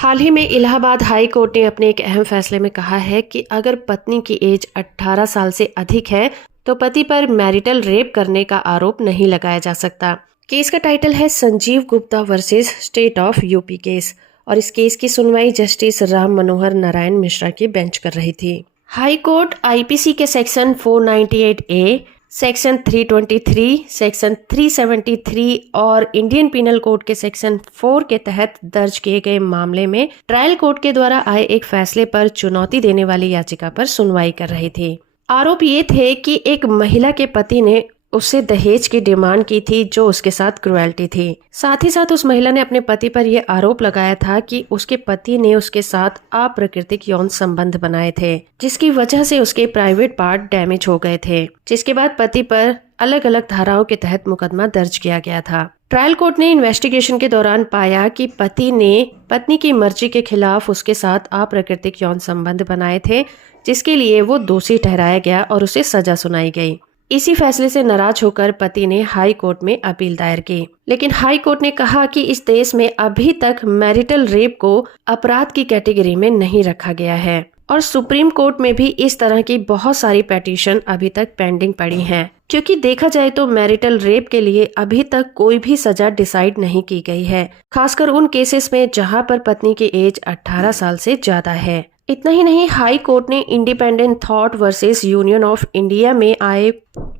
हाल ही में Allahabad high court ने अपने एक अहम फैसले में कहा है कि अगर पत्नी की एज 18 साल से अधिक है तो पति पर मैरिटल रेप करने का आरोप नहीं लगाया जा सकता। केस का टाइटल है Sanjeev Gupta versus state of UP case और इस केस की सुनवाई जस्टिस राम मनोहर नारायण मिश्रा की बेंच कर रही थी। हाई कोर्ट आईपीसी के सेक्शन 498A, सेक्शन 323, सेक्शन 373 और इंडियन पिनल कोड के सेक्शन 4 के तहत दर्ज किए गए मामले में ट्रायल कोर्ट के द्वारा आए एक फैसले पर चुनौती देने वाली याचिका पर सुनवाई कर रही थी। आरोप ये थे कि एक महिला के पति ने उससे दहेज की डिमांड की थी जो उसके साथ क्रुएल्टी थी। साथ ही साथ उस महिला ने अपने पति पर यह आरोप लगाया था कि उसके पति ने उसके साथ अप्राकृतिक यौन संबंध बनाए थे, जिसकी वजह से उसके प्राइवेट पार्ट डैमेज हो गए थे, जिसके बाद पति पर अलग अलग धाराओं के तहत मुकदमा दर्ज किया गया था। ट्रायल कोर्ट ने इन्वेस्टिगेशन के दौरान पाया कि पति ने पत्नी की मर्जी के खिलाफ उसके साथ अप्राकृतिक यौन संबंध बनाए थे, जिसके लिए वो दोषी ठहराया गया और उसे सजा सुनाई गई। इसी फैसले से नाराज होकर पति ने हाई कोर्ट में अपील दायर की, लेकिन हाई कोर्ट ने कहा कि इस देश में अभी तक मैरिटल रेप को अपराध की कैटेगरी में नहीं रखा गया है और सुप्रीम कोर्ट में भी इस तरह की बहुत सारी पिटीशन अभी तक पेंडिंग पड़ी हैं, क्योंकि देखा जाए तो मैरिटल रेप के लिए अभी तक कोई भी सजा डिसाइड नहीं की गई है, खासकर उन केसेस में जहां पर पत्नी की एज 18 साल से ज्यादा है। इतना ही नहीं, हाई कोर्ट ने independent thought versus union of India में आए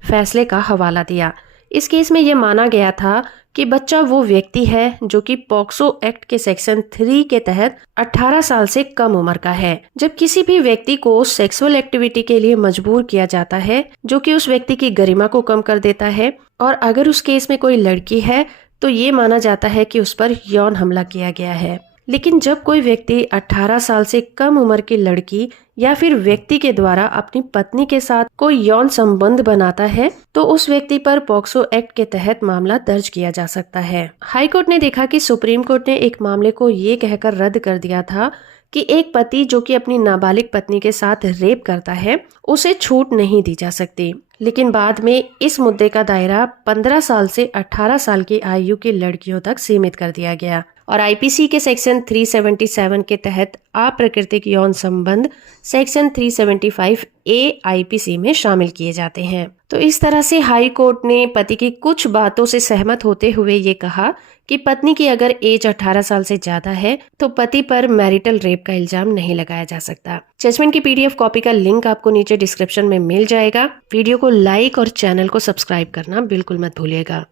फैसले का हवाला दिया। इस केस में यह माना गया था कि बच्चा वो व्यक्ति है जो कि पॉक्सो एक्ट के सेक्शन 3 के तहत 18 साल से कम उम्र का है। जब किसी भी व्यक्ति को सेक्सुअल एक्टिविटी के लिए मजबूर किया जाता है जो कि उस व्यक्ति की गरिमा को कम कर देता है, और अगर उस केस में कोई लड़की है तो ये माना जाता है कि उस पर यौन हमला किया गया है। लेकिन जब कोई व्यक्ति 18 साल से कम उम्र की लड़की या फिर व्यक्ति के द्वारा अपनी पत्नी के साथ कोई यौन संबंध बनाता है तो उस व्यक्ति पर पॉक्सो एक्ट के तहत मामला दर्ज किया जा सकता है। हाई कोर्ट ने देखा कि सुप्रीम कोर्ट ने एक मामले को ये कहकर रद्द कर दिया था कि एक पति जो कि अपनी नाबालिग पत्नी के साथ रेप करता है उसे छूट नहीं दी जा सकती, लेकिन बाद में इस मुद्दे का दायरा 15 साल से 18 साल की आयु की लड़कियों तक सीमित कर दिया गया और आईपीसी के सेक्शन 377 के तहत अप्राकृतिक यौन संबंध सेक्शन 375A आईपीसी में शामिल किए जाते हैं। तो इस तरह से हाई कोर्ट ने पति की कुछ बातों से सहमत होते हुए ये कहा कि पत्नी की अगर एज 18 साल से ज्यादा है तो पति पर मैरिटल रेप का इल्जाम नहीं लगाया जा सकता। जजमेंट की PDF कॉपी का लिंक आपको नीचे डिस्क्रिप्शन में मिल जाएगा। वीडियो को लाइक और चैनल को सब्सक्राइब करना बिल्कुल मत भूलिएगा।